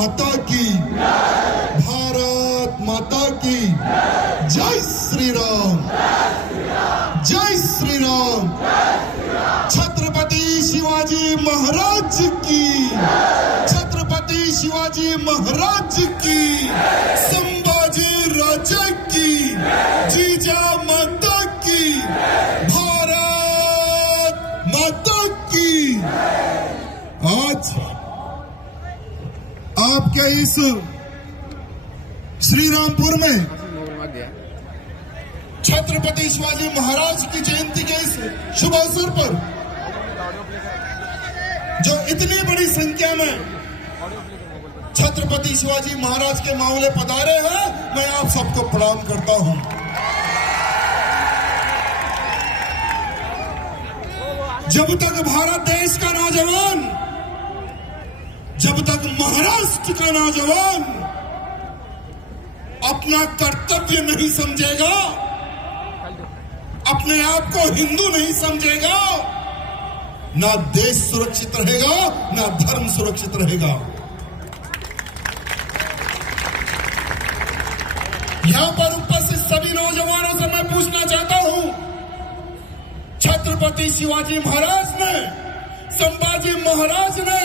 माता की, भारत माता की जय श्री राम, जय श्री राम। छत्रपति शिवाजी महाराज की, छत्रपति शिवाजी महाराज की, संभाजी राजा की, जीजा माता की, भारत माता की। आज आपके इस श्रीरामपुर में छत्रपति शिवाजी महाराज की जयंती के इस शुभ अवसर पर जो इतनी बड़ी संख्या में छत्रपति शिवाजी महाराज के मामले पधारे हैं, मैं आप सबको प्रणाम करता हूं। जब तक भारत देश का नौजवान, जब तक महाराष्ट्र का नौजवान अपना कर्तव्य नहीं समझेगा, अपने आप को हिंदू नहीं समझेगा, ना देश सुरक्षित रहेगा, ना धर्म सुरक्षित रहेगा। यहां पर उपस्थित सभी नौजवानों से मैं पूछना चाहता हूं, छत्रपति शिवाजी महाराज ने, संभाजी महाराज ने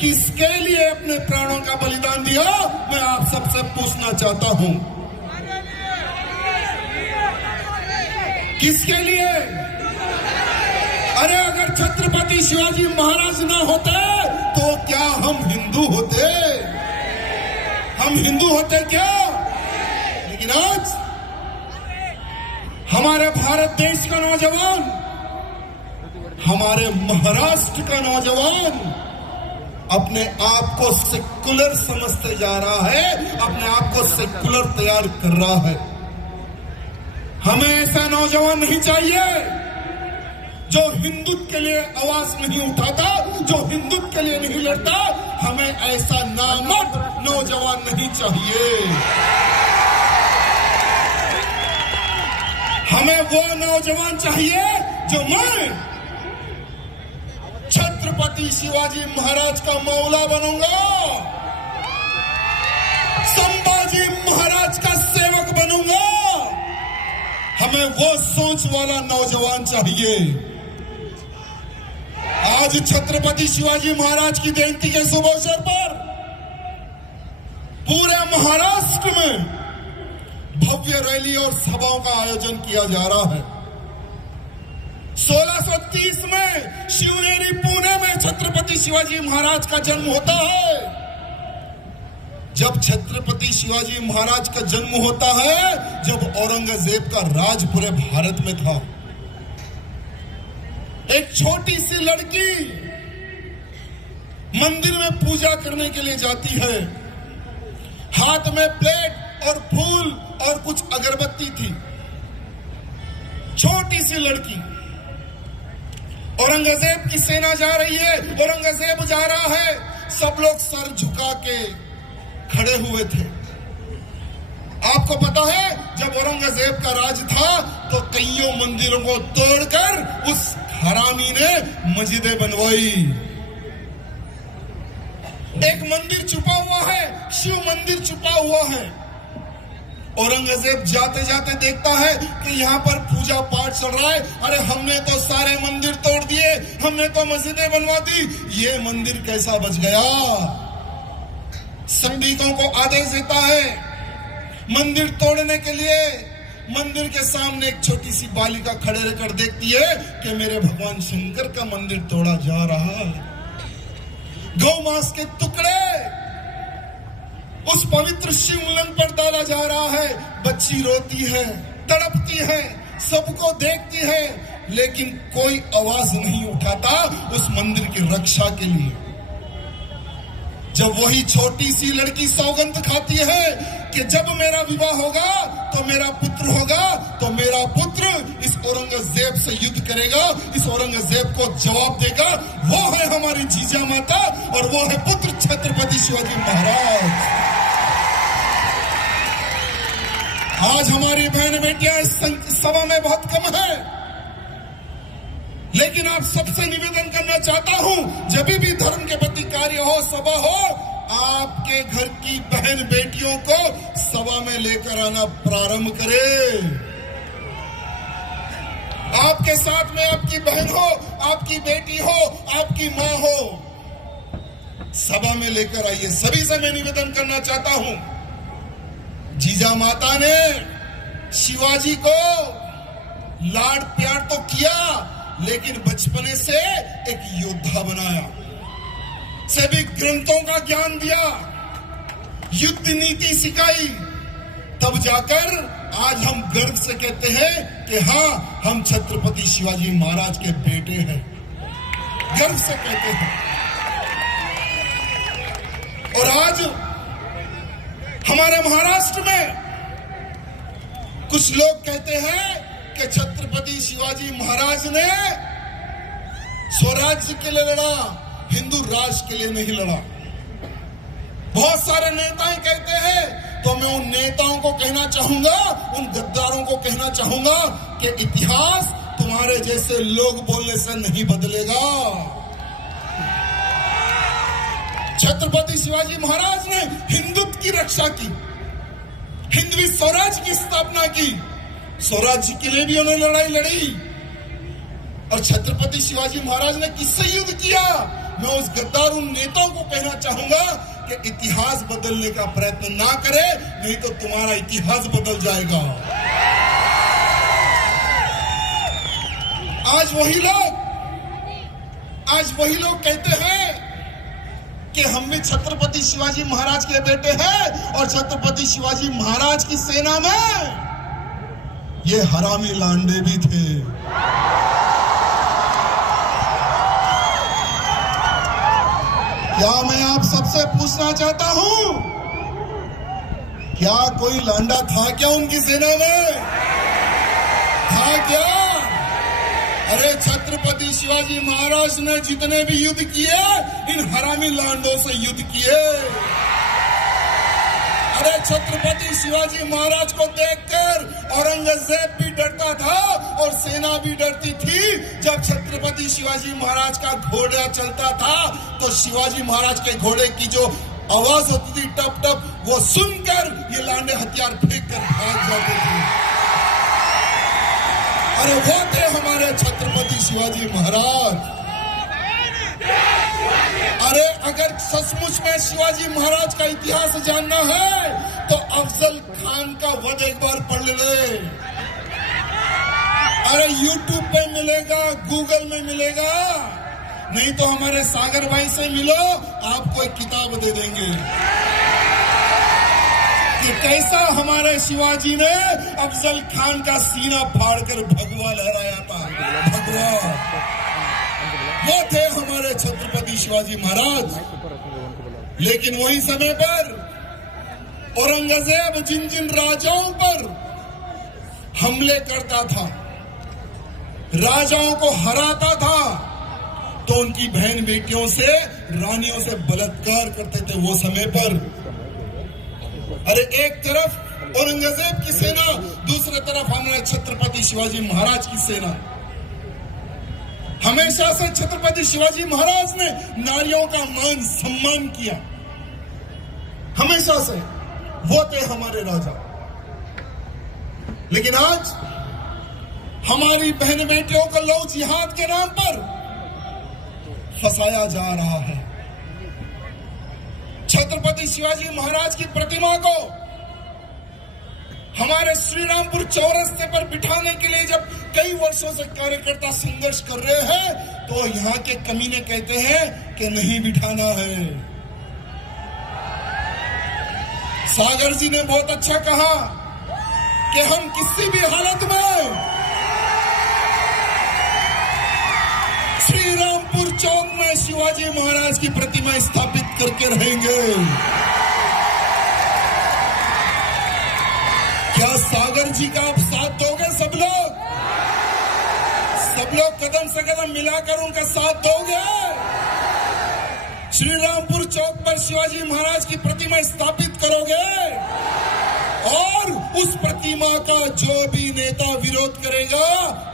किसके लिए अपने प्राणों का बलिदान दिया? मैं आप सबसे पूछना चाहता हूं, किसके लिए? अरे अगर छत्रपति शिवाजी महाराज ना होते तो क्या हम हिंदू होते? हम हिंदू होते क्या? लेकिन आज हमारे भारत देश का नौजवान, हमारे महाराष्ट्र का नौजवान अपने आप को सेकुलर समझते जा रहा है, अपने आप को सेकुलर तैयार कर रहा है। हमें ऐसा नौजवान नहीं चाहिए जो हिंदुत्व के लिए आवाज नहीं उठाता, जो हिंदुत्व के लिए नहीं लड़ता। हमें ऐसा नामर्द नौजवान नहीं चाहिए। हमें वो नौजवान चाहिए जो मैं छत्रपति शिवाजी महाराज का मौला बनूंगा, संभाजी महाराज का सेवक बनूंगा। हमें वो सोच वाला नौजवान चाहिए। आज छत्रपति शिवाजी महाराज की जयंती के शुभ अवसर पर पूरे महाराष्ट्र में भव्य रैली और सभाओं का आयोजन किया जा रहा है। 1630 में शिवनेरी पुणे में छत्रपति शिवाजी महाराज का जन्म होता है। जब छत्रपति शिवाजी महाराज का जन्म होता है, जब औरंगजेब का राज पूरे भारत में था। एक छोटी सी लड़की मंदिर में पूजा करने के लिए जाती है, हाथ में प्लेट और फूल और कुछ अगरबत्ती थी। छोटी सी लड़की, औरंगजेब की सेना जा रही है, औरंगजेब जा रहा है, सब लोग सर झुका के खड़े हुए थे। आपको पता है जब औरंगजेब का राज था तो कईयों मंदिरों को तोड़कर उस हरामी ने मस्जिदें बनवाई। एक मंदिर छुपा हुआ है, शिव मंदिर छुपा हुआ है। औरंगजेब जाते जाते देखता है कि यहाँ पर पूजा पाठ चल रहा है। अरे हमने तो सारे मंदिर तोड़ दिए, हमने तो मस्जिदें बनवा दी, ये मंदिर कैसा बच गया? सैनिकों को आदेश देता है मंदिर तोड़ने के लिए। मंदिर के सामने एक छोटी सी बालिका खड़े रहकर देखती है कि मेरे भगवान शंकर का मंदिर तोड़ा जा रहा है। गौ मांस के टुकड़े उस पवित्र शिवलिंग पर डाला जा रहा है। बच्ची रोती है, तड़पती है, सबको देखती है, लेकिन कोई आवाज नहीं उठाता उस मंदिर की रक्षा के लिए। जब वही छोटी सी लड़की सौगंध खाती है कि जब मेरा विवाह होगा तो मेरा पुत्र होगा, तो मेरा पुत्र इस औरंगजेब से युद्ध करेगा, इस औरंगजेब को जवाब देगा, वो है हमारी जीजा माता और वो है पुत्र छत्रपति शिवाजी महाराज। आज हमारी बहन बेटियां इस सभा में बहुत कम है, लेकिन आप सबसे निवेदन करना चाहता हूं, जब भी धर्म के प्रति कार्य हो, सभा हो, आपके घर की बहन बेटियों को सभा में लेकर आना प्रारंभ करे। आपके साथ में आपकी बहन हो, आपकी बेटी हो, आपकी मां हो, सभा में लेकर आइए। सभी से मैं निवेदन करना चाहता हूं, जीजा माता ने शिवाजी को लाड प्यार तो किया, लेकिन बचपने से एक योद्धा बनाया, सभी ग्रंथों का ज्ञान दिया, युद्ध नीति सिखाई। तब जाकर आज हम गर्व से कहते हैं कि हाँ, हम छत्रपति शिवाजी महाराज के बेटे हैं, गर्व से कहते हैं। और आज हमारे महाराष्ट्र में कुछ लोग कहते हैं कि छत्रपति शिवाजी महाराज ने स्वराज्य के लिए लड़ा, हिंदू राष्ट्र के लिए नहीं लड़ा। बहुत सारे नेता कहते हैं, तो मैं उन नेताओं को कहना चाहूंगा, उन गद्दारों को कहना चाहूंगा कि इतिहास तुम्हारे जैसे लोग बोलने से नहीं बदलेगा। छत्रपति शिवाजी महाराज ने हिंदुत्व की रक्षा की, हिंदवी स्वराज्य की स्थापना की, स्वराज्य के लिए भी उन्होंने लड़ाई लड़ी। और छत्रपति शिवाजी महाराज ने किससे युद्ध किया? मैं उस गद्दार उन नेताओं को कहना चाहूंगा कि इतिहास बदलने का प्रयत्न ना करे, नहीं तो तुम्हारा इतिहास बदल जाएगा। आज वही लोग कहते हैं कि हम भी छत्रपति शिवाजी महाराज के बेटे हैं, और छत्रपति शिवाजी महाराज की सेना में ये हरामी लांडे भी थे। क्या मैं आप सबसे पूछना चाहता हूं, क्या कोई लांडा था क्या उनकी सेना में? था क्या? अरे छत्रपति शिवाजी महाराज ने जितने भी युद्ध किए, इन हरामी लांडों से युद्ध किए। अरे छत्रपति शिवाजी महाराज को देखकर औरंगजेब भी डरता था और सेना भी डरती थी। जब छत्रपति शिवाजी महाराज का घोड़ा चलता था तो शिवाजी महाराज के घोड़े की जो आवाज होती थी टप टप, वो सुनकर ये लांडे हथियार फेंक कर भाग जाते थे। अरे वो थे हमारे छत्रपति शिवाजी महाराज। अरे अगर सचमुच में शिवाजी महाराज का इतिहास जानना है तो अफजल खान का वध एक बार पढ़ ले। अरे YouTube पे मिलेगा, गूगल में मिलेगा, नहीं तो हमारे सागर भाई से मिलो, आपको एक किताब दे देंगे कि कैसा हमारे शिवाजी ने अफजल खान का सीना फाड़कर भगवा लहराया था। भगवा वो थे हमारे छत्रपति शिवाजी महाराज। लेकिन वही समय पर औरंगजेब जिन जिन राजाओं पर हमले करता था, राजाओं को हराता था, तो उनकी बहन बेटियों से, रानियों से बलात्कार करते थे वो समय पर। अरे एक तरफ औरंगजेब की सेना, दूसरी तरफ हमारे छत्रपति शिवाजी महाराज की सेना। हमेशा से छत्रपति शिवाजी महाराज ने नारियों का मान सम्मान किया, हमेशा से वो थे हमारे राजा। लेकिन आज हमारी बहन बेटियों को लव जिहाद के नाम पर फंसाया जा रहा है। छत्रपति शिवाजी महाराज की प्रतिमा को हमारे श्रीरामपुर चौरस्ते पर बिठाने के लिए जब कई वर्षों से कार्यकर्ता संघर्ष कर रहे हैं, तो यहाँ के कमीने कहते हैं कि नहीं बिठाना है। सागर जी ने बहुत अच्छा कहा कि हम किसी भी हालत में श्रीरामपुर चौक में शिवाजी महाराज की प्रतिमा स्थापित करके रहेंगे। क्या सागर जी का आप साथ दोगे? सब लोग कदम से कदम मिलाकर उनका साथ दोगे? श्रीरामपुर चौक पर शिवाजी महाराज की प्रतिमा स्थापित करोगे, और उस प्रतिमा का जो भी नेता विरोध करेगा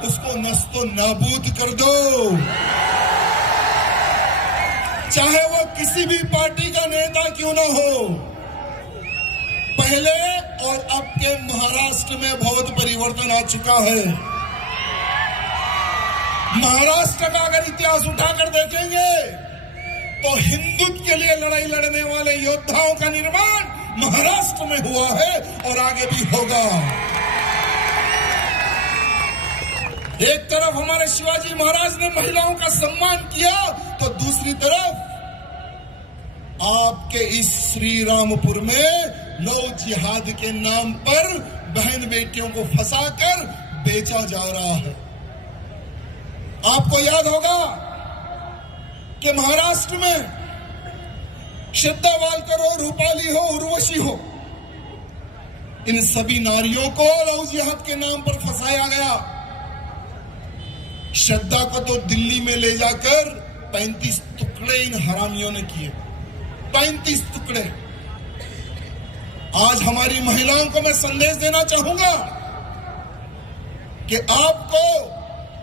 उसको नस्तो नाबूद कर दो। चाहे वो किसी भी पार्टी का नेता क्यों ना हो, पहले और अब के महाराष्ट्र में बहुत परिवर्तन आ चुका है। महाराष्ट्र का अगर इतिहास उठाकर देखेंगे तो हिंदुत्व के लिए लड़ाई लड़ने वाले योद्धाओं का निर्माण महाराष्ट्र में हुआ है और आगे भी होगा। एक तरफ हमारे शिवाजी महाराज ने महिलाओं का सम्मान किया तो दूसरी तरफ आपके इस श्री रामपुर में लव जिहाद के नाम पर बहन बेटियों को फंसाकर बेचा जा रहा है। आपको याद होगा कि महाराष्ट्र में श्रद्धा वालकर हो, रूपाली हो, उर्वशी हो, इन सभी नारियों को लव जिहाद के नाम पर फंसाया गया। श्रद्धा को तो दिल्ली में ले जाकर 35 टुकड़े इन हरामियों ने किए, 35 टुकड़े। आज हमारी महिलाओं को मैं संदेश देना चाहूंगा कि आपको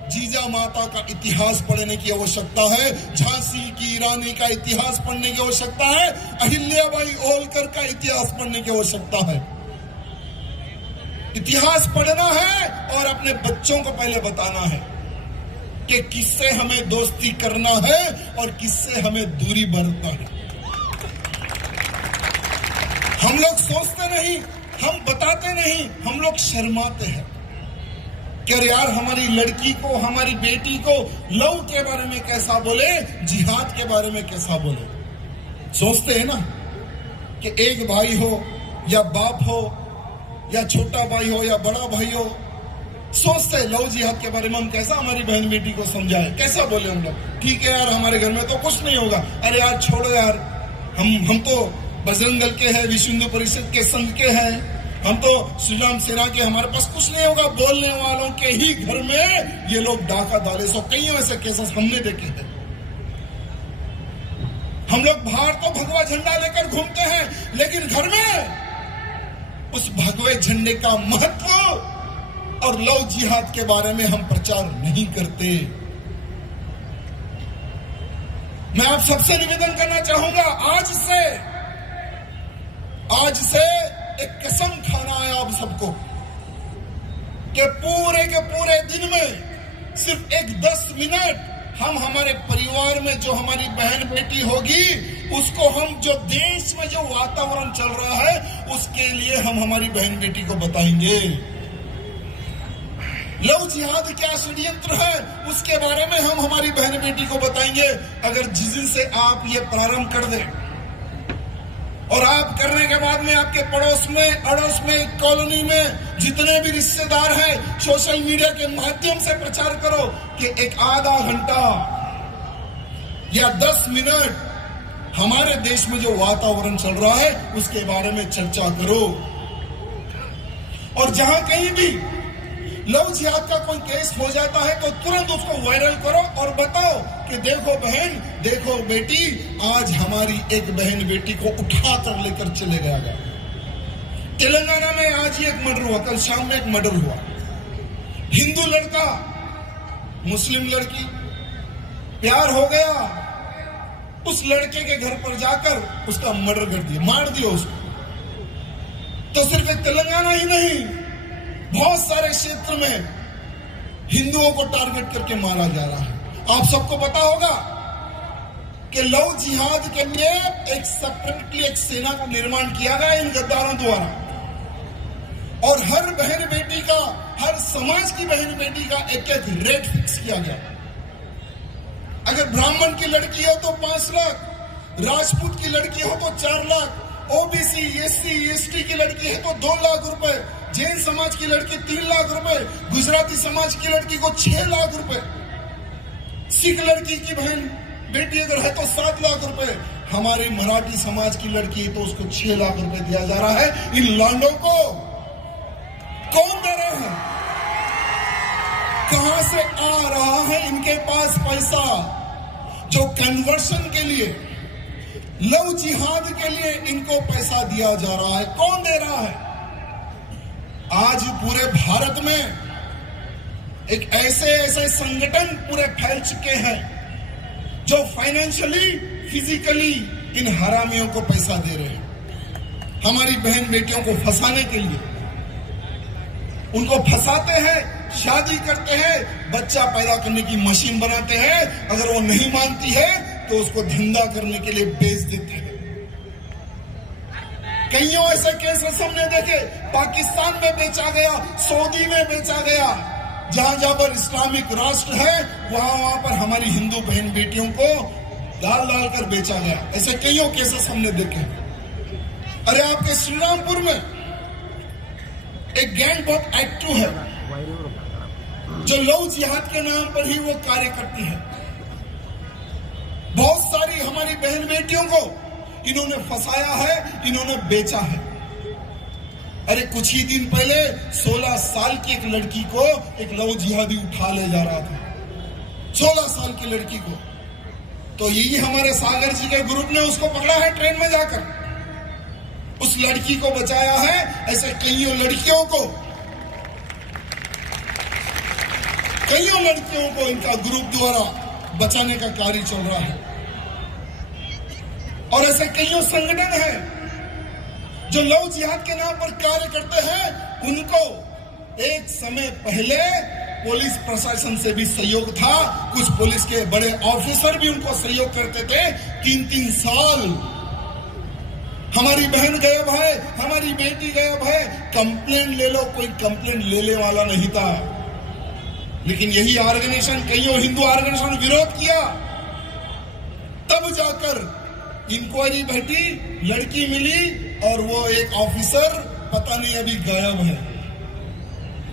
जीजा माता का इतिहास पढ़ने की आवश्यकता है, झांसी की रानी का इतिहास पढ़ने की आवश्यकता है, अहिल्याबाई होलकर का इतिहास पढ़ने की आवश्यकता है। इतिहास पढ़ना है और अपने बच्चों को पहले बताना है कि किससे हमें दोस्ती करना है और किससे हमें दूरी बरतना है। हम लोग सोचते नहीं, हम बताते नहीं, हम लोग शर्माते हैं कि यार हमारी लड़की को, हमारी बेटी को लव के बारे में कैसा बोले, जिहाद के बारे में कैसा बोले। सोचते हैं ना कि एक भाई हो या बाप हो या छोटा भाई हो या बड़ा भाई हो, सोचते हैं लव जिहाद के बारे में हम कैसा हमारी बहन बेटी को समझाए, कैसा बोले हम लोग। ठीक है यार, हमारे घर में तो कुछ नहीं होगा, अरे यार छोड़ो यार, हम तो बजरंग दल के हैं, विश्व हिंदू परिषद के संघ के हैं, हम तो श्रीराम सेना के, हमारे पास कुछ नहीं होगा। बोलने वालों के ही घर में ये लोग डाका डाले। सो कई ऐसे केसेस हमने देखे हैं। हम लोग बाहर तो भगवा झंडा लेकर घूमते हैं, लेकिन घर में उस भगवे झंडे का महत्व और लव जिहाद के बारे में हम प्रचार नहीं करते। मैं आप सबसे निवेदन करना चाहूंगा, आज से एक कसम खाना है आप सबको कि पूरे के पूरे दिन में सिर्फ एक 10 मिनट हम हमारे परिवार में जो हमारी बहन बेटी होगी उसको, हम जो देश में जो वातावरण चल रहा है उसके लिए हम हमारी बहन बेटी को बताएंगे। लव जिहाद क्या षड्यंत्र है उसके बारे में हम हमारी बहन बेटी को बताएंगे। अगर जिस दिन से आप ये प्रारंभ कर दें और आप करने के बाद में आपके पड़ोस में, अड़ोस में, कॉलोनी में जितने भी रिश्तेदार हैं, सोशल मीडिया के माध्यम से प्रचार करो कि एक आधा घंटा या 10 मिनट हमारे देश में जो वातावरण चल रहा है उसके बारे में चर्चा करो। और जहां कहीं भी लव जिहाद का कोई केस हो जाता है तो तुरंत उसको वायरल करो और बताओ कि देखो बहन, देखो बेटी, आज हमारी एक बहन बेटी को उठा कर लेकर चले गया। तेलंगाना में आज ही एक मर्डर हुआ, कल शाम में एक मर्डर हुआ। हिंदू लड़का, मुस्लिम लड़की, प्यार हो गया, उस लड़के के घर पर जाकर उसका मर्डर कर दिया, मार दिया उसको। तो सिर्फ एक तेलंगाना ही नहीं, बहुत सारे क्षेत्र में हिंदुओं को टारगेट करके मारा जा रहा है। आप सबको पता होगा कि लव जिहाद के लिए एक सेपरेटली एक सेना का निर्माण किया गया इन गद्दारों द्वारा, और हर बहन बेटी का, हर समाज की बहन बेटी का एक एक रेट फिक्स किया गया। अगर ब्राह्मण की लड़की हो तो 5 लाख, राजपूत की लड़की हो तो 4 लाख, ओबीसी, एससी, एसटी की लड़की है तो 2 लाख रुपए, जैन समाज की लड़की 3 लाख रुपए, गुजराती समाज की लड़की को 6 लाख रुपए, सिख लड़की की बहन बेटी अगर है तो 7 लाख रुपए, हमारे मराठी समाज की लड़की है तो उसको 6 लाख रुपए दिया जा रहा है। इन लांडों को कौन दे रहा है? कहां से आ रहा है इनके पास पैसा जो कन्वर्शन के लिए, लव जिहाद के लिए इनको पैसा दिया जा रहा है? कौन दे रहा है? आज पूरे भारत में एक ऐसे संगठन पूरे फैल चुके हैं जो फाइनेंशियली फिजिकली इन हरामियों को पैसा दे रहे हैं हमारी बहन बेटियों को फंसाने के लिए। उनको फंसाते हैं, शादी करते हैं, बच्चा पैदा करने की मशीन बनाते हैं, अगर वो नहीं मानती है तो उसको धंधा करने के लिए बेच देते हैं। कईयों ऐसे केसेस हमने देखे, पाकिस्तान में बेचा गया, सऊदी में बेचा गया, जहां पर इस्लामिक राष्ट्र है वहां पर हमारी हिंदू बहन बेटियों को डाल कर बेचा गया। ऐसे कईयों केसेस हमने देखे। अरे आपके श्रीरामपुर में एक गैंग बहुत एक्टिव है जो लव जिहाद के नाम पर ही वो कार्य करती है। बहुत सारी हमारी बहन बेटियों को इन्होंने फंसाया है, इन्होंने बेचा है। अरे कुछ ही दिन पहले 16 साल की एक लड़की को एक लव जिहादी उठा ले जा रहा था, 16 साल की लड़की को। तो यही हमारे सागर जी के ग्रुप ने उसको पकड़ा है ट्रेन में जाकर, उस लड़की को बचाया है। ऐसे कईयों लड़कियों को इनका ग्रुप द्वारा बचाने का कार्य चल रहा है। और ऐसे कईयों संगठन हैं जो लव जिहाद के नाम पर कार्य करते हैं। उनको एक समय पहले पुलिस प्रशासन से भी सहयोग था, कुछ पुलिस के बड़े ऑफिसर भी उनको सहयोग करते थे। 3-3 साल हमारी बहन गायब है, हमारी बेटी गायब है, कंप्लेंट ले लो, कोई कंप्लेंट लेने वाला नहीं था। लेकिन यही ऑर्गेनाइजेशन, कईयों हिंदू ऑर्गेनाइजेशन विरोध किया, तब जाकर इंक्वायरी बैठी, लड़की मिली और वो एक ऑफिसर पता नहीं अभी गायब है,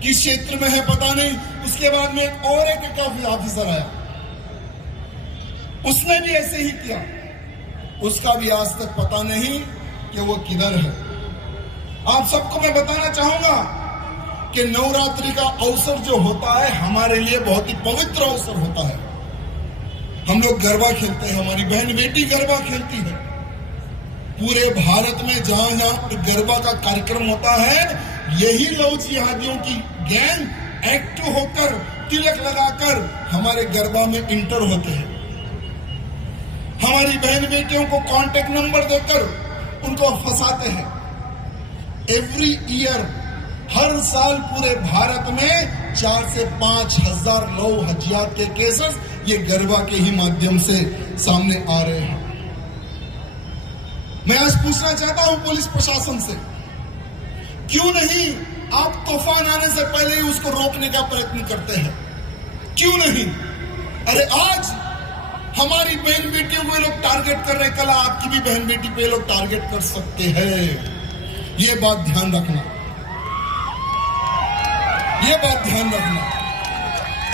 किस क्षेत्र में है पता नहीं। उसके बाद में एक और एक ऑफिसर आया, उसने भी ऐसे ही किया, उसका भी आज तक पता नहीं कि वो किधर है। आप सबको मैं बताना चाहूंगा कि नवरात्रि का अवसर जो होता है हमारे लिए बहुत ही पवित्र अवसर होता है। हम लोग गरबा खेलते हैं, हमारी बहन बेटी गरबा खेलती है। पूरे भारत में जहां जहां गरबा का कार्यक्रम होता है, यही लव जिहादियों की गैंग एक्टिव होकर, तिलक लगाकर हमारे गरबा में इंटर होते हैं। हमारी बहन बेटियों को कांटेक्ट नंबर देकर उनको फंसाते हैं। एवरी ईयर, हर साल पूरे भारत में 4 से 5 हजार लव जिहाद के केसेस ये गरबा के ही माध्यम से सामने आ रहे हैं। मैं आज पूछना चाहता हूं पुलिस प्रशासन से, क्यों नहीं आप तूफान आने से पहले ही उसको रोकने का प्रयत्न करते हैं? क्यों नहीं? अरे आज हमारी बहन बेटियों को लोग टारगेट कर रहे, कल आपकी भी बहन बेटी पे लोग टारगेट कर सकते हैं। ये बात ध्यान रखना, ये बात ध्यान रखना।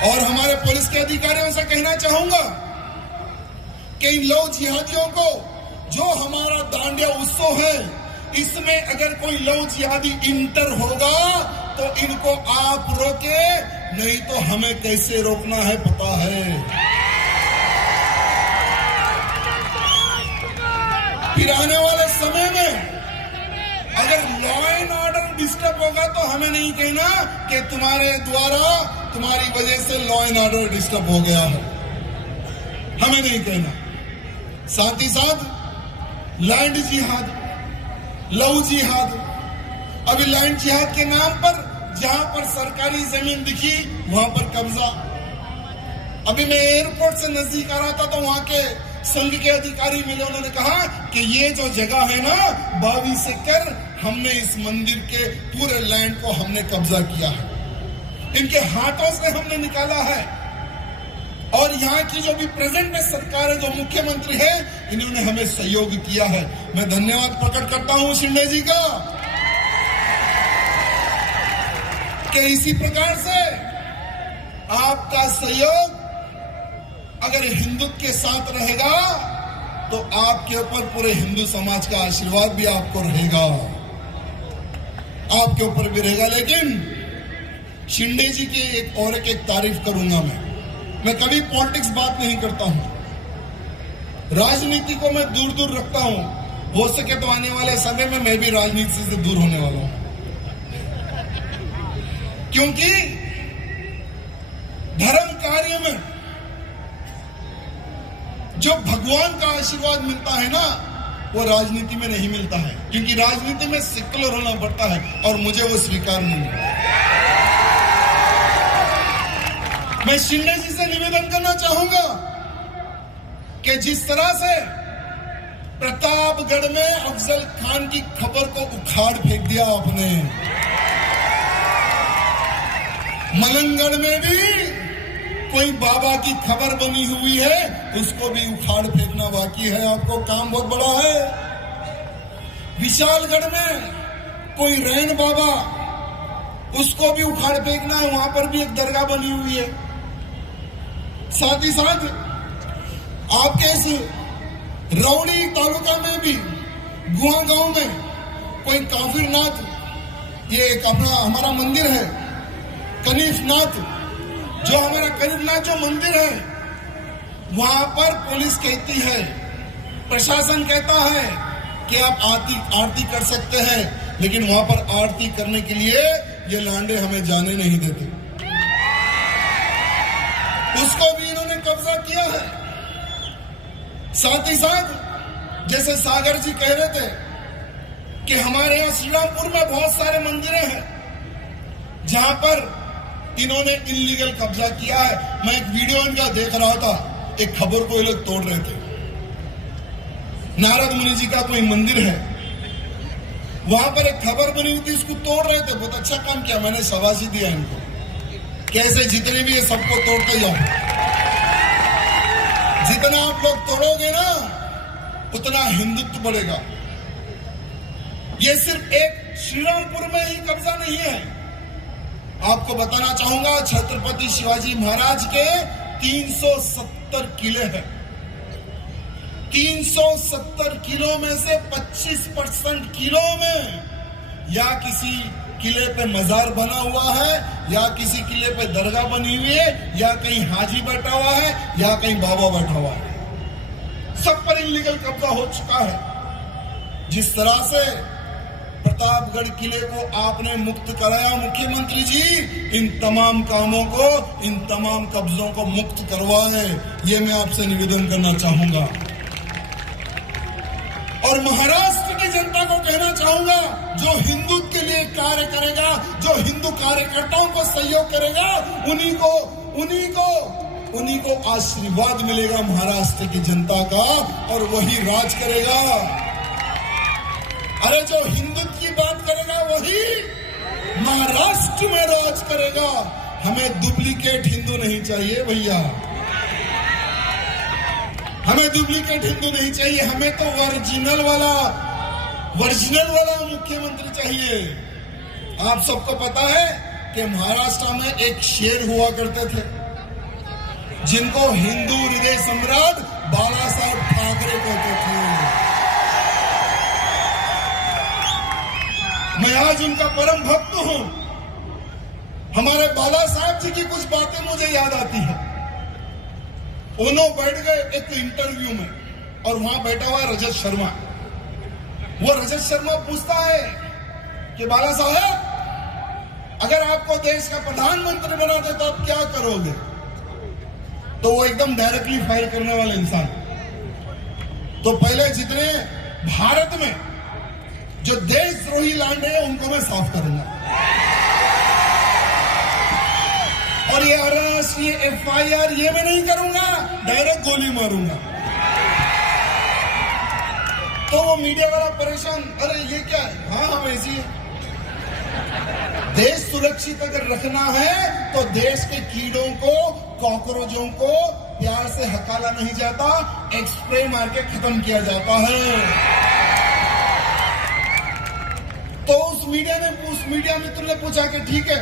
और हमारे पुलिस के अधिकारियों से कहना चाहूंगा कि इन लव जिहादियों को, जो हमारा दांडिया उत्सव है, इसमें अगर कोई लव जिहादी इंटर होगा तो इनको आप रोके, नहीं तो हमें कैसे रोकना है पता है। फिर आने वाले समय में अगर लॉ एंड ऑर्डर डिस्टर्ब होगा तो हमें नहीं कहना कि तुम्हारे द्वारा, तुम्हारी वजह से लॉ एंड ऑर्डर डिस्टर्ब हो गया है, हमें नहीं कहना। साथ ही साथ लैंड जिहाद, लव जिहाद, अभी लैंड जिहाद के नाम पर जहां पर सरकारी जमीन दिखी वहां पर कब्जा। अभी मैं एयरपोर्ट से नजदीक आ रहा था तो वहां के संघ के अधिकारी मिले, उन्होंने कहा कि ये जो जगह है ना 22 एकड़, हमने इस मंदिर के पूरे लैंड को हमने कब्जा किया है, इनके हाथों से हमने निकाला है। और यहाँ की जो भी प्रेजेंट में सरकार है, जो मुख्यमंत्री है, इन्होंने हमें सहयोग किया है। मैं धन्यवाद प्रकट करता हूं शिंदे जी का कि इसी प्रकार से आपका सहयोग अगर हिंदुत्व के साथ रहेगा तो आपके ऊपर पूरे हिंदू समाज का आशीर्वाद भी आपको रहेगा, आपके ऊपर भी रहेगा। लेकिन शिंदे जी की एक और एक तारीफ करूंगा मैं कभी पॉलिटिक्स बात नहीं करता हूं, राजनीति को मैं दूर दूर रखता हूं। हो सके तो आने वाले समय में मैं भी राजनीति से दूर होने वाला हूं, क्योंकि धर्म कार्य में जो भगवान का आशीर्वाद मिलता है ना, वो राजनीति में नहीं मिलता है, क्योंकि राजनीति में सेक्युलर होना पड़ता है और मुझे वो स्वीकार नहीं है। मैं शिंदे जी से निवेदन करना चाहूंगा कि जिस तरह से प्रतापगढ़ में अफजल खान की खबर को उखाड़ फेंक दिया आपने, मलंगड़ में भी कोई बाबा की खबर बनी हुई है, उसको भी उखाड़ फेंकना बाकी है। आपको काम बहुत बड़ा है। विशालगढ़ में कोई रैन बाबा, उसको भी उखाड़ फेंकना है, वहां पर भी एक दरगाह बनी हुई है। साथ ही साथ आपके इस रौड़ी तालुका में भी गुहा गांव में कोई काफिरनाथ, ये एक अपना हमारा मंदिर है कनीफनाथ, जो हमारा करीबनाथ जो मंदिर है, वहां पर पुलिस कहती है, प्रशासन कहता है कि आप आरती कर सकते हैं, लेकिन वहां पर आरती करने के लिए ये लांडे हमें जाने नहीं देते। उसको भी इन्होंने कब्जा किया है। साथ ही साथ जैसे सागर जी कह रहे थे कि हमारे यहां श्रीरामपुर में बहुत सारे मंदिर हैं जहां पर इन्होंने इल्लीगल कब्जा किया है। मैं एक वीडियो इनका देख रहा था, एक खबर को ये लोग तोड़ रहे थे। नारद मुनि जी का कोई मंदिर है, वहां पर एक खबर बनी हुई थी, उसको तोड़ रहे थे। बहुत अच्छा काम किया, मैंने शाबाशी दिया इनको। कैसे जितने भी ये सबको तोड़ते जाओ, जितना आप लोग तोड़ोगे ना उतना हिंदुत्व बढ़ेगा। ये सिर्फ एक श्रीरामपुर में ही कब्जा नहीं है। आपको बताना चाहूंगा, छत्रपति शिवाजी महाराज के 370 किले हैं। 370 किलो में से 25% किलो में या किसी किले पे मजार बना हुआ है, या किसी किले पे दरगाह बनी हुई है, या कहीं हाजी बैठा हुआ है, या कहीं बाबा बैठा हुआ है। सब पर इल्लीगल कब्जा हो चुका है। जिस तरह से प्रतापगढ़ किले को आपने मुक्त कराया मुख्यमंत्री जी, इन तमाम कामों को, इन तमाम कब्जों को मुक्त करवाए, ये मैं आपसे निवेदन करना चाहूंगा। और महाराष्ट्र की जनता को कहना चाहूंगा, जो हिंदुत्व के लिए कार्य करेगा, जो हिंदू कार्यकर्ताओं को सहयोग करेगा, उन्हीं को आशीर्वाद मिलेगा महाराष्ट्र की जनता का, और वही राज करेगा। अरे जो हिंदुत्व की बात करेगा वही महाराष्ट्र में राज करेगा। हमें डुप्लीकेट हिंदू नहीं चाहिए भैया, हमें डुप्लीकेट हिंदू नहीं चाहिए। हमें तो ओरिजिनल वाला मुख्यमंत्री चाहिए। आप सबको पता है कि महाराष्ट्र में एक शेर हुआ करते थे, जिनको हिंदू हृदय सम्राट बाला साहेब ठाकरे कहते थे। मैं आज उनका परम भक्त हूं। हमारे बाला साहब जी की कुछ बातें मुझे याद आती है। उन्होंने बैठ गए एक इंटरव्यू में, और वहां बैठा हुआ रजत शर्मा। वो रजत शर्मा पूछता है कि बाला साहब, अगर आपको देश का प्रधानमंत्री बना दे तो आप क्या करोगे? तो वो एकदम डायरेक्टली फायर करने वाले इंसान, तो पहले जितने भारत में जो देशद्रोही लांडे हैं उनको मैं साफ करूंगा, और ये अरेस्ट, ये FIR ये मैं नहीं करूंगा, डायरेक्ट गोली मारूंगा। तो वो मीडिया वाला परेशान, अरे ये क्या है? हाँ हम ऐसी है। देश सुरक्षित अगर रखना है तो देश के कीड़ों को, कॉकरोचों को प्यार से हकाला नहीं जाता, एक स्प्रे मार के खत्म किया जाता है। तो उस मीडिया मित्र ने पूछा कि ठीक है,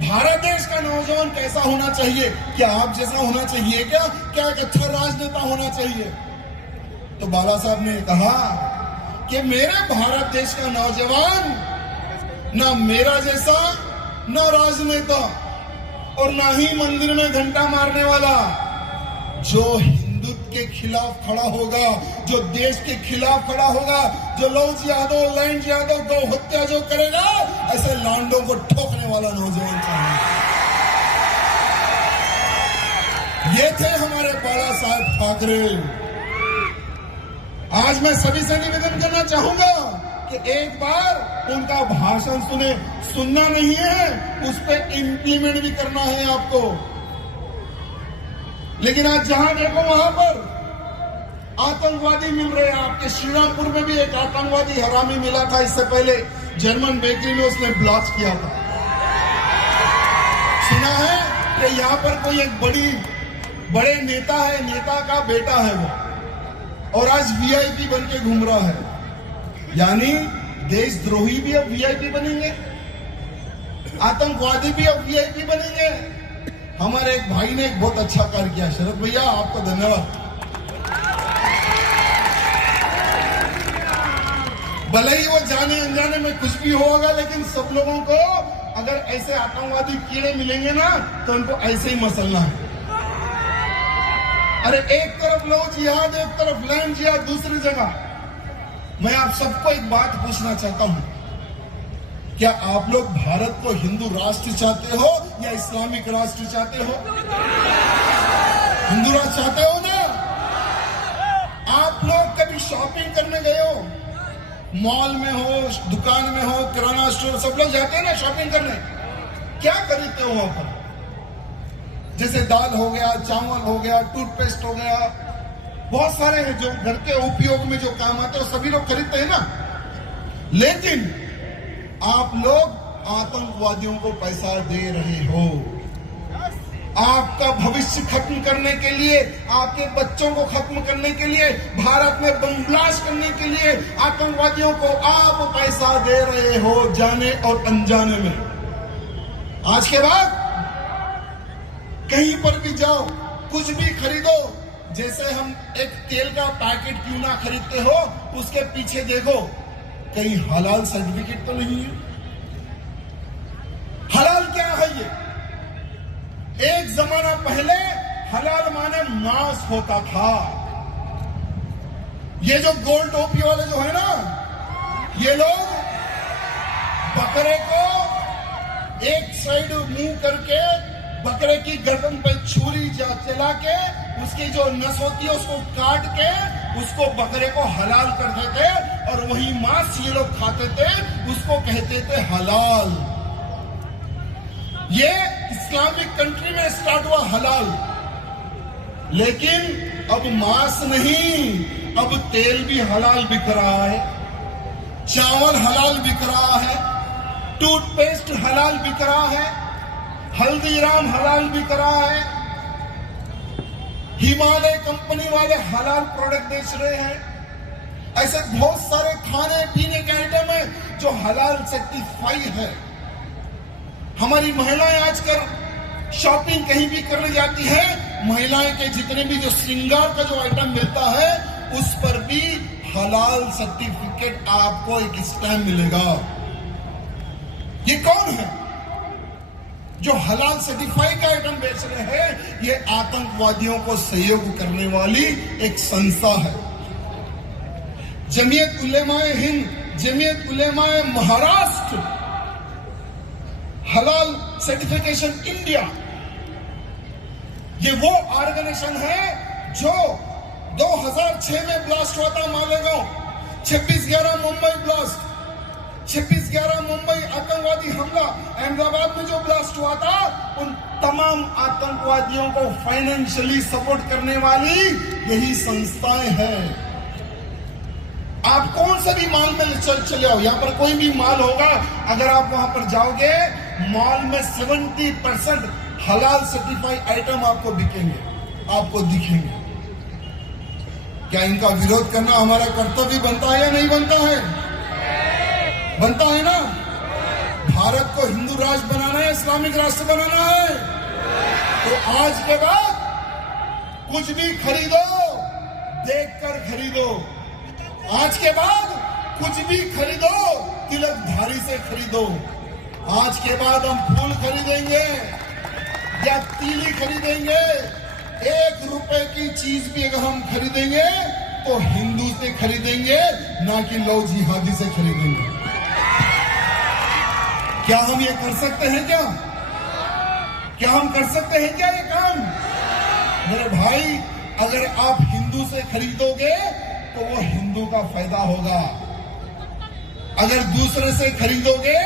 भारत देश का नौजवान कैसा होना चाहिए? क्या आप जैसा होना चाहिए? क्या एक अच्छा राजनेता होना चाहिए? तो बाला साहब ने कहा कि मेरे भारत देश का नौजवान ना मेरा जैसा, ना राजनेता, और ना ही मंदिर में घंटा मारने वाला। जो हिंदुत्व के खिलाफ खड़ा होगा, जो देश के खिलाफ खड़ा होगा, जो लव यादव, लैंड यादव, गौ हत्या जो करेगा, ऐसे लांडों को ठोकने वाला नौजवान चाहिए। ये थे हमारे बाला साहब ठाकरे। आज मैं सभी से निवेदन करना चाहूंगा कि एक बार उनका भाषण सुने, सुनना नहीं है, उस पर इंप्लीमेंट भी करना है आपको। लेकिन आज जहां देखो वहां पर आतंकवादी मिल रहे हैं। आपके श्रीरामपुर में भी एक आतंकवादी हरामी मिला था, इससे पहले जर्मन बेकरी में उसने ब्लास्ट किया था। सुना है कि यहां पर कोई एक बड़े नेता है, नेता का बेटा है वो, और आज वीआईपी बन के घूम रहा है। यानी देशद्रोही भी अब वीआईपी बनेंगे, आतंकवादी भी अब वीआईपी बनेंगे। हमारे एक भाई ने एक बहुत अच्छा कार्य किया, शरद भैया आपको धन्यवाद। भले ही वो जाने अनजाने में कुछ भी होगा, लेकिन सब लोगों को अगर ऐसे आतंकवादी कीड़े मिलेंगे ना तो उनको ऐसे ही मसलना है। अरे एक तरफ लो जिहाद, एक तरफ लैंड जिहाद, दूसरी जगह। मैं आप सबको एक बात पूछना चाहता हूं, क्या आप लोग भारत को हिंदू राष्ट्र चाहते हो या इस्लामिक राष्ट्र चाहते हो? हिंदू राष्ट्र चाहते हो ना? आप लोग कभी शॉपिंग करने गए हो? मॉल में हो, दुकान में हो, किराना स्टोर, सब लोग जाते हैं ना शॉपिंग करने। क्या खरीदते हो वहां पर? जैसे दाल हो गया, चावल हो गया, टूथपेस्ट हो गया, बहुत सारे हैं जो घर के उपयोग में जो काम आते हैं, सभी लोग खरीदते हैं ना। लेकिन आप लोग आतंकवादियों को पैसा दे रहे हो। आपका भविष्य खत्म करने के लिए, आपके बच्चों को खत्म करने के लिए, भारत में बम ब्लास्ट करने के लिए आतंकवादियों को आप पैसा दे रहे हो, जाने और अनजाने में। आज के बाद कहीं पर भी जाओ, कुछ भी खरीदो, जैसे हम एक तेल का पैकेट क्यों ना खरीदते हो, उसके पीछे देखो कहीं हलाल सर्टिफिकेट तो नहीं है। हलाल क्या है ये? एक जमाना पहले हलाल माने मांस होता था। ये जो गोल टोपी वाले जो है ना, ये लोग बकरे को एक साइड मुंह करके बकरे की गर्दन पे छुरी चला के उसकी जो नस होती है उसको काट के उसको बकरे को हलाल कर देते और वही मांस ये लोग खाते थे, उसको कहते थे हलाल। ये इस्लामिक कंट्री में स्टार्ट हुआ हलाल। लेकिन अब मांस नहीं, अब तेल भी हलाल बिक रहा है, चावल हलाल बिक रहा है, टूथपेस्ट हलाल बिक रहा है, हल्दीराम हलाल बिक रहा है, हिमालय कंपनी वाले हलाल प्रोडक्ट बेच रहे हैं। ऐसे बहुत सारे खाने पीने के आइटम है जो हलाल सर्टिफाई है। हमारी महिलाएं आजकल शॉपिंग कहीं भी करने जाती है, महिलाएं के जितने भी जो श्रृंगार का जो आइटम मिलता है उस पर भी हलाल सर्टिफिकेट आपको एक स्टैम्प मिलेगा। ये कौन है जो हलाल सर्टिफाई का आइटम बेच रहे हैं? ये आतंकवादियों को सहयोग करने वाली एक संस्था है। जमीयत उलेमाए हिंद, जमीयत उलेमाए महाराष्ट्र, हलाल सर्टिफिकेशन इंडिया, ये वो ऑर्गेनाइजेशन है जो 2006 में ब्लास्ट हुआ था मालेगांव, 26/11 मुंबई ब्लास्ट, 26/11 मुंबई आतंकवादी हमला, अहमदाबाद में जो ब्लास्ट हुआ था, उन तमाम आतंकवादियों को फाइनेंशियली सपोर्ट करने वाली यही संस्थाएं हैं। आप कौन सा भी मॉल में चले आओ, यहां पर कोई भी मॉल होगा, अगर आप वहां पर जाओगे, मॉल में 70% हलाल सर्टिफाइड आइटम आपको बिकेंगे, आपको दिखेंगे। क्या इनका विरोध करना हमारा कर्तव्य बनता है या नहीं बनता है? बनता है ना। भारत को हिंदू राष्ट्र बनाना है, इस्लामिक राष्ट्र बनाना है, तो आज के बाद कुछ भी खरीदो देखकर खरीदो। आज के बाद कुछ भी खरीदो तिलकधारी से खरीदो। आज के बाद हम फूल खरीदेंगे या तीली खरीदेंगे, 1 रुपए की चीज भी अगर हम खरीदेंगे तो हिंदू से खरीदेंगे, ना कि लव जिहादी से खरीदेंगे। क्या हम ये कर सकते हैं? क्या हम कर सकते हैं क्या ये काम? मेरे भाई, अगर आप हिंदू से खरीदोगे तो वो हिंदू का फायदा होगा, अगर दूसरे से खरीदोगे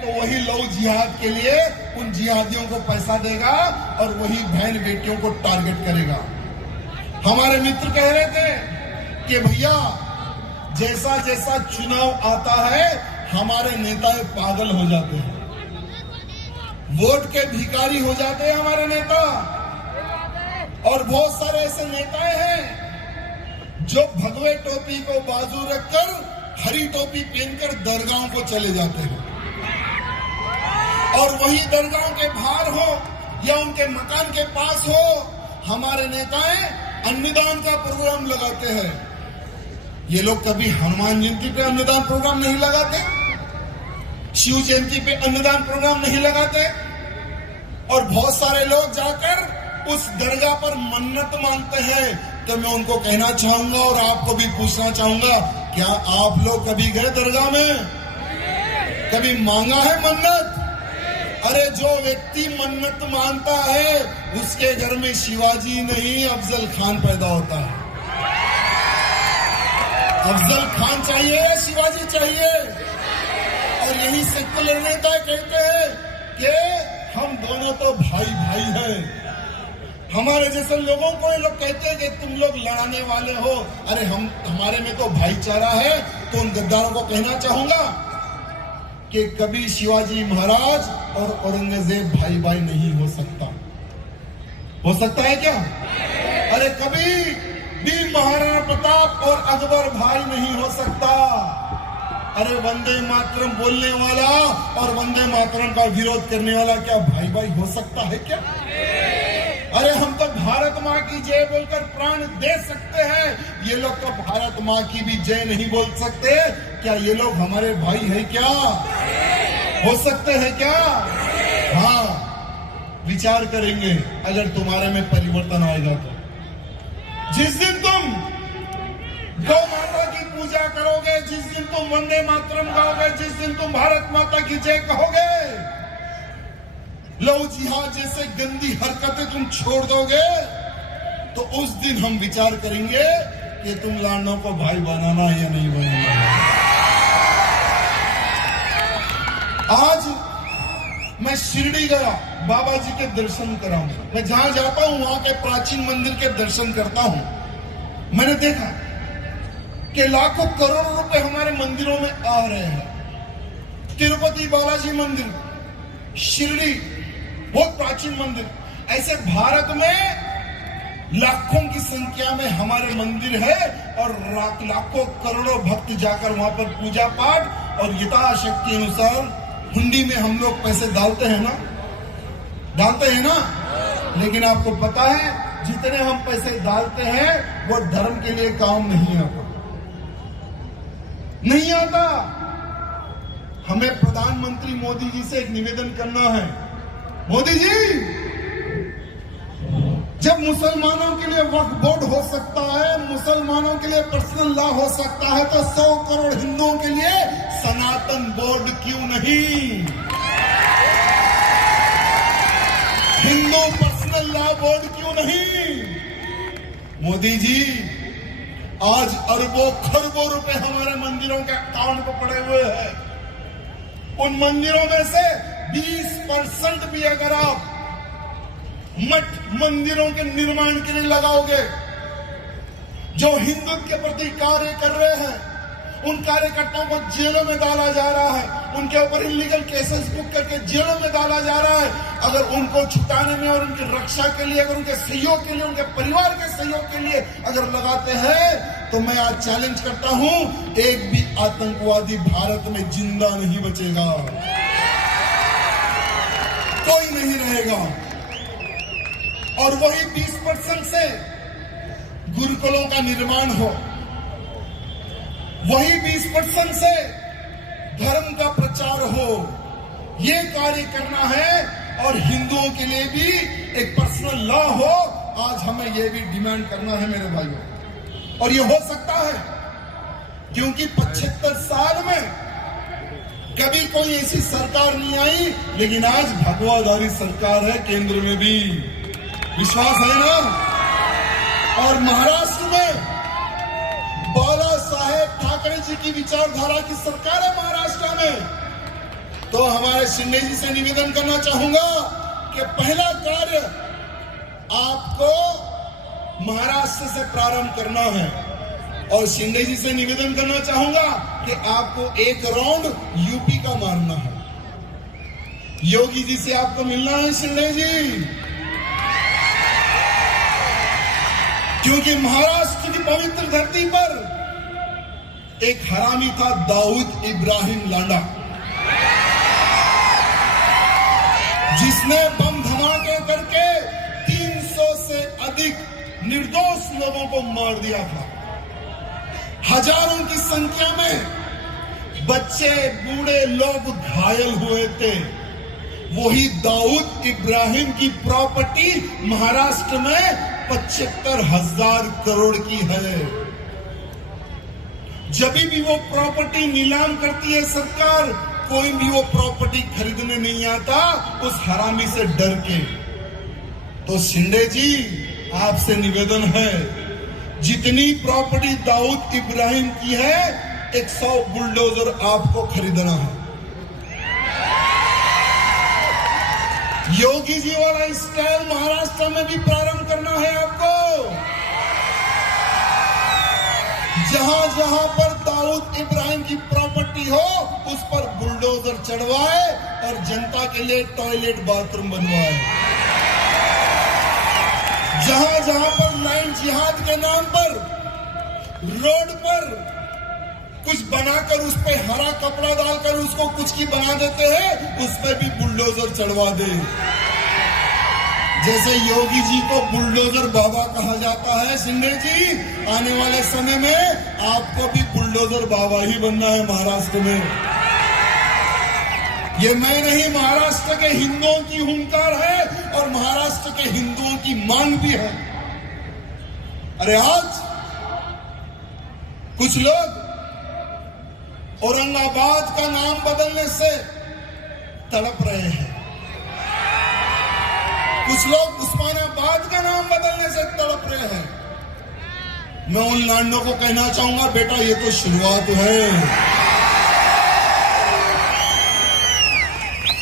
तो वही लव जिहाद के लिए उन जिहादियों को पैसा देगा और वही बहन बेटियों को टारगेट करेगा। हमारे मित्र कह रहे थे कि भैया जैसा जैसा चुनाव आता है हमारे नेता पागल हो जाते हैं, वोट के भिखारी हो जाते हैं हमारे नेता। और बहुत सारे ऐसे नेता हैं जो भगवे टोपी को बाजू रखकर हरी टोपी पहनकर दरगाहों को चले जाते हैं, और वही दरगाहों के बाहर हो या उनके मकान के पास हो हमारे नेताएं अन्नदान का प्रोग्राम लगाते हैं। ये लोग कभी हनुमान जयंती पे अन्नदान प्रोग्राम नहीं लगाते, शिव जयंती पे अन्नदान प्रोग्राम नहीं लगाते, और बहुत सारे लोग जाकर उस दरगाह पर मन्नत मांगते हैं। तो मैं उनको कहना चाहूंगा और आपको भी पूछना चाहूंगा, क्या आप लोग कभी गए दरगाह में, कभी मांगा है मन्नत? अरे जो व्यक्ति मन्नत मानता है उसके घर में शिवाजी नहीं अफजल खान पैदा होता है। अफजल खान चाहिए या शिवाजी चाहिए? और यही सेक्युलर नेता कहते हैं कि हम दोनों तो भाई भाई हैं। हमारे जैसे लोगों को ये लोग कहते हैं कि तुम लोग लड़ाने वाले हो। अरे हमारे में तो भाईचारा है। तो उन गद्दारों को कहना चाहूंगा कि कभी शिवाजी महाराज और औरंगजेब भाई भाई नहीं हो सकता। हो सकता है क्या? अरे कभी भी महाराणा प्रताप और अकबर भाई नहीं हो सकता। अरे वंदे मातरम बोलने वाला और वंदे मातरम का विरोध करने वाला क्या भाई भाई हो सकता है क्या? अरे हम तो भारत माँ की जय बोलकर प्राण दे सकते हैं, ये लोग तो भारत माँ की भी जय नहीं बोल सकते। क्या ये लोग हमारे भाई है क्या? हो सकते हैं क्या? हाँ, विचार करेंगे अगर तुम्हारे में परिवर्तन आएगा तो। जिस दिन तुम गौ माता की पूजा करोगे, जिस दिन तुम वंदे मातरम गाओगे, जिस दिन तुम भारत माता की जय कहोगे, लव जिहाद जैसे गंदी हरकतें तुम छोड़ दोगे, तो उस दिन हम विचार करेंगे कि तुम लाडनों को भाई बनाना या नहीं बनाना। आज मैं शिरडी गया, बाबा जी के दर्शन कराऊं। मैं जहां जाता हूं वहां के प्राचीन मंदिर के दर्शन करता हूं। मैंने देखा कि लाखों करोड़ों रुपए हमारे मंदिरों में आ रहे हैं। तिरुपति बालाजी मंदिर, शिरडी बहुत प्राचीन मंदिर, ऐसे भारत में लाखों की संख्या में हमारे मंदिर है और लाखों करोड़ों भक्त जाकर वहां पर पूजा पाठ और यथाशक्ति अनुसार हुंडी में हम लोग पैसे डालते हैं ना, डालते हैं ना। लेकिन आपको पता है जितने हम पैसे डालते हैं वो धर्म के लिए काम नहीं आता, नहीं आता। हमें प्रधानमंत्री मोदी जी से एक निवेदन करना है। मोदी जी, जब मुसलमानों के लिए वक्फ बोर्ड हो सकता है, मुसलमानों के लिए पर्सनल लॉ हो सकता है, तो 100 करोड़ हिंदुओं के लिए सनातन बोर्ड क्यों नहीं? हिंदू पर्सनल लॉ बोर्ड क्यों नहीं? मोदी जी, आज अरबों खरबों रुपए हमारे मंदिरों के अकाउंट पर पड़े हुए हैं। उन मंदिरों में से 20% भी अगर आप मठ मंदिरों के निर्माण के लिए लगाओगे, जो हिंदुत्व के प्रति कार्य कर रहे हैं, उन कार्यकर्ताओं को जेलों में डाला जा रहा है, उनके ऊपर इलीगल केसेस बुक करके जेलों में डाला जा रहा है। अगर उनको छुटाने में और उनकी रक्षा के लिए, अगर उनके सहयोग के लिए, उनके परिवार के सहयोग के लिए अगर लगाते हैं, तो मैं आज चैलेंज करता हूं, एक भी आतंकवादी भारत में जिंदा नहीं बचेगा, कोई नहीं रहेगा। और वही 20% से गुरुकुलों का निर्माण हो, वही 20% से धर्म का प्रचार हो, ये कार्य करना है। और हिंदुओं के लिए भी एक पर्सनल लॉ हो, आज हमें ये भी डिमांड करना है मेरे भाइयों। और ये हो सकता है क्योंकि 75 साल में कभी कोई ऐसी सरकार नहीं आई, लेकिन आज भगवाधारी सरकार है केंद्र में भी। विश्वास है ना? और महाराष्ट्र में बाला साहेब ठाकरे जी की विचारधारा की सरकार है महाराष्ट्र में। तो हमारे शिंदे जी से निवेदन करना चाहूंगा कि पहला कार्य आपको महाराष्ट्र से प्रारंभ करना है, और शिंदे जी से निवेदन करना चाहूंगा कि आपको एक राउंड यूपी का मारना है। योगी जी से आपको मिलना है शिंदे जी, क्योंकि महाराष्ट्र की पवित्र धरती पर एक हरामी था, दाऊद इब्राहिम लांडा, जिसने बम धमाके करके 300 से अधिक निर्दोष लोगों को मार दिया था। हजारों की संख्या में बच्चे बूढ़े लोग घायल हुए थे। वही दाऊद इब्राहिम की प्रॉपर्टी महाराष्ट्र में 75,000 करोड़ की है। जब भी वो प्रॉपर्टी नीलाम करती है सरकार, कोई भी वो प्रॉपर्टी खरीदने नहीं आता उस हरामी से डर के। तो शिंदे जी आपसे निवेदन है, जितनी प्रॉपर्टी दाऊद इब्राहिम की है 100 बुलडोजर आपको खरीदना है। योगी जी वाला स्टाइल महाराष्ट्र में भी प्रारंभ करना है आपको। जहां जहां पर दाऊद इब्राहिम की प्रॉपर्टी हो उस पर बुलडोजर चढ़वाए और जनता के लिए टॉयलेट बाथरूम बनवाए। जहां जहां पर लाइन जिहाद के नाम पर रोड पर कुछ बनाकर उस पे हरा कपड़ा डालकर उसको कुछ की बना देते हैं, उस पे भी बुलडोजर चढ़वा दे। जैसे योगी जी को बुलडोजर बाबा कहा जाता है, शिंदे जी आने वाले समय में आपको भी बुलडोजर बाबा ही बनना है महाराष्ट्र में। ये मैं नहीं, महाराष्ट्र के हिंदुओं की हुंकार है और महाराष्ट्र के हिंदुओं की मांग भी है। अरे आज कुछ लोग औरंगाबाद का नाम बदलने से तड़प रहे हैं, कुछ लोग उस्मानाबाद का नाम बदलने से तड़प रहे हैं। मैं उन लांडों को कहना चाहूंगा, बेटा ये तो शुरुआत है।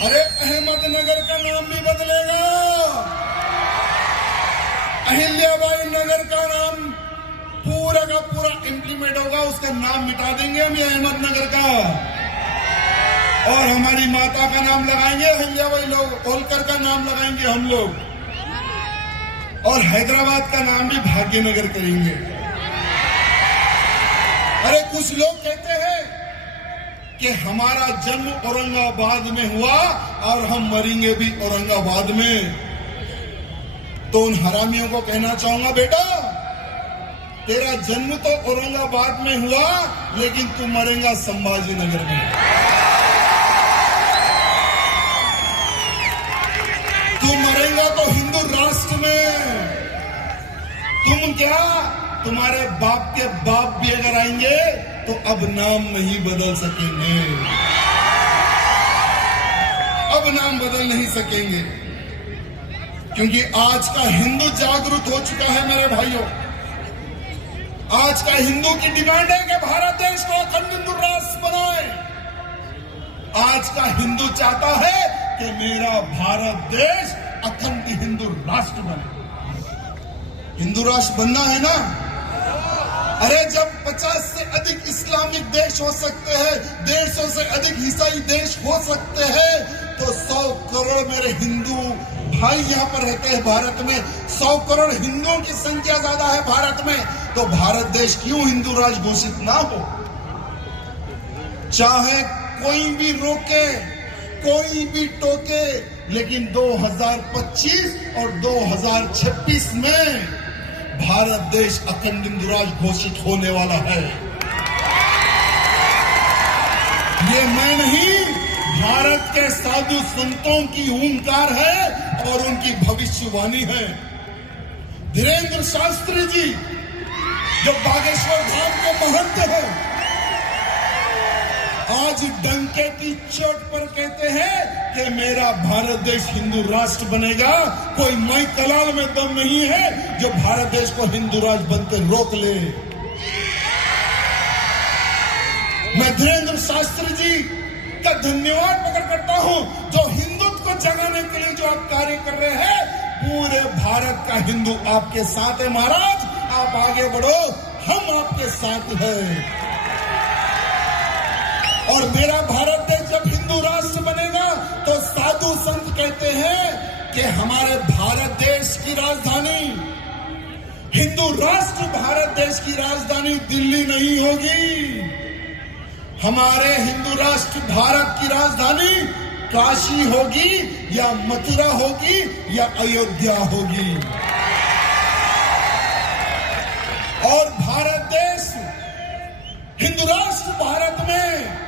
अरे अहमदनगर का नाम भी बदलेगा, अहिल्याबाई नगर का नाम पूरा का पूरा इंप्लीमेंट होगा, उसका नाम मिटा देंगे हम अहमदनगर का, और हमारी माता का नाम लगाएंगे अहिल्याबाई लोग, होलकर का नाम लगाएंगे हम लोग, और हैदराबाद का नाम भी भाग्यनगर करेंगे। अरे कुछ लोग कहते हैं कि हमारा जन्म औरंगाबाद में हुआ और हम मरेंगे भी औरंगाबाद में। तो उन हरामियों को कहना चाहूंगा, बेटा तेरा जन्म तो औरंगाबाद में हुआ लेकिन तू मरेगा संभाजी नगर में। तू मरेगा तो हिंदू राष्ट्र में। तुम क्या, तुम्हारे बाप के बाप भी अगर आएंगे तो अब नाम नहीं बदल सकेंगे, अब नाम बदल नहीं सकेंगे, क्योंकि आज का हिंदू जागरूक हो चुका है मेरे भाइयों। आज का हिंदू की डिमांड है कि भारत देश को अखंड हिंदू राष्ट्र बनाए। आज का हिंदू चाहता है कि मेरा भारत देश अखंड हिंदू राष्ट्र बने। हिंदू राष्ट्र बनना है ना। अरे जब 50 से अधिक इस्लामिक देश हो सकते हैं, 150 से अधिक ईसाई देश हो सकते हैं, तो 100 करोड़ मेरे हिंदू भाई यहाँ पर रहते हैं भारत में। 100 करोड़ हिंदुओं की संख्या ज्यादा है भारत में, तो भारत देश क्यों हिंदू राष्ट्र घोषित ना हो। चाहे कोई भी रोके, कोई भी टोके, लेकिन 2025 और 2026 में भारत देश अखंड हिंदू राष्ट्र घोषित होने वाला है। ये मैं नहीं, भारत के साधु संतों की हुंकार है और उनकी भविष्यवाणी है। धीरेन्द्र शास्त्री जी जो बागेश्वर धाम के महंत हैं, आज डंके की चोट पर कहते हैं कि मेरा भारत देश हिंदू राष्ट्र बनेगा। कोई माई कलाल में दम नहीं है जो भारत देश को हिंदू राष्ट्र बनते रोक ले। मैं धीरेन्द्र शास्त्री जी का धन्यवाद प्रकट करता हूं, जो हिंदुत्व को जगाने के लिए जो आप कार्य कर रहे हैं। पूरे भारत का हिंदू आपके साथ है महाराज, आप आगे बढ़ो, हम आपके साथ हैं। और मेरा भारत देश जब हिंदू राष्ट्र बनेगा तो साधु संत कहते हैं कि हमारे भारत देश की राजधानी, हिंदू राष्ट्र भारत देश की राजधानी दिल्ली नहीं होगी। हमारे हिंदू राष्ट्र भारत की राजधानी काशी होगी या मथुरा होगी या अयोध्या होगी। और भारत देश, हिंदू राष्ट्र भारत में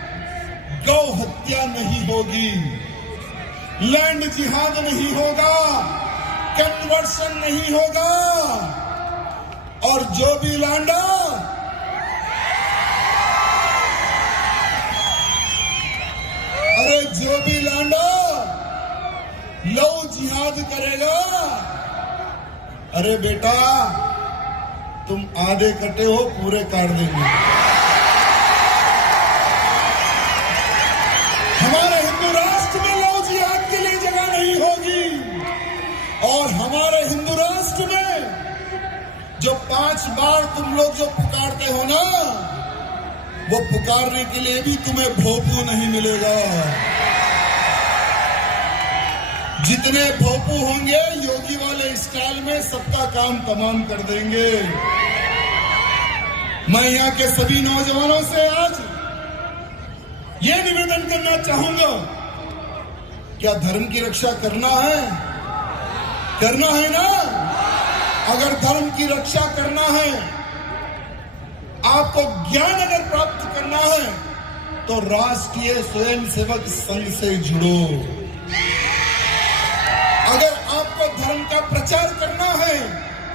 गौ हत्या नहीं होगी, लैंड जिहाद नहीं होगा, कन्वर्शन नहीं होगा। और जो भी लांडा जो भी लांडा लव जिहाद करेगा, अरे बेटा तुम आधे कटे हो, पूरे काट देंगे। हमारे हिंदू राष्ट्र में लव जिहाद के लिए जगह नहीं होगी। और हमारे हिंदू राष्ट्र में जो 5 बार तुम लोग जो पुकारते हो ना, वो पुकारने के लिए भी तुम्हें भोपू नहीं मिलेगा। जितने भोपू होंगे योगी वाले स्टाइल में सबका काम तमाम कर देंगे। मैं यहाँ के सभी नौजवानों से आज ये निवेदन करना चाहूंगा, क्या धर्म की रक्षा करना है? करना है ना? अगर धर्म की रक्षा करना है, आपको ज्ञान अगर प्राप्त करना है, तो राष्ट्रीय स्वयंसेवक संघ से जुड़ो। अगर आपको धर्म का प्रचार करना है,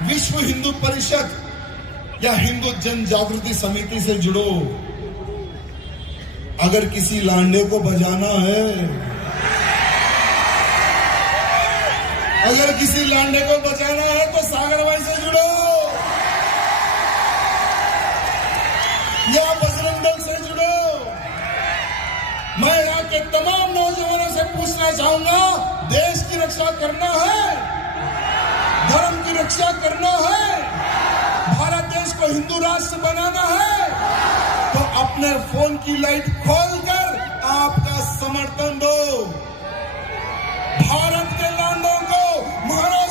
विश्व हिंदू परिषद या हिंदू जन जागृति समिति से जुड़ो। अगर किसी लांडे को बजाना है, अगर किसी लांडे को बचाना है तो सागर भाई से जुड़ो या बजरंग दल से जुड़ो। मैं यहाँ के तमाम नौजवानों से पूछना चाहूंगा, देश की रक्षा करना है, धर्म की रक्षा करना है, भारत देश को हिंदू राष्ट्र बनाना है, तो अपने फोन की लाइट खोलकर आपका समर्थन दो। भारत के लांडों को महाराज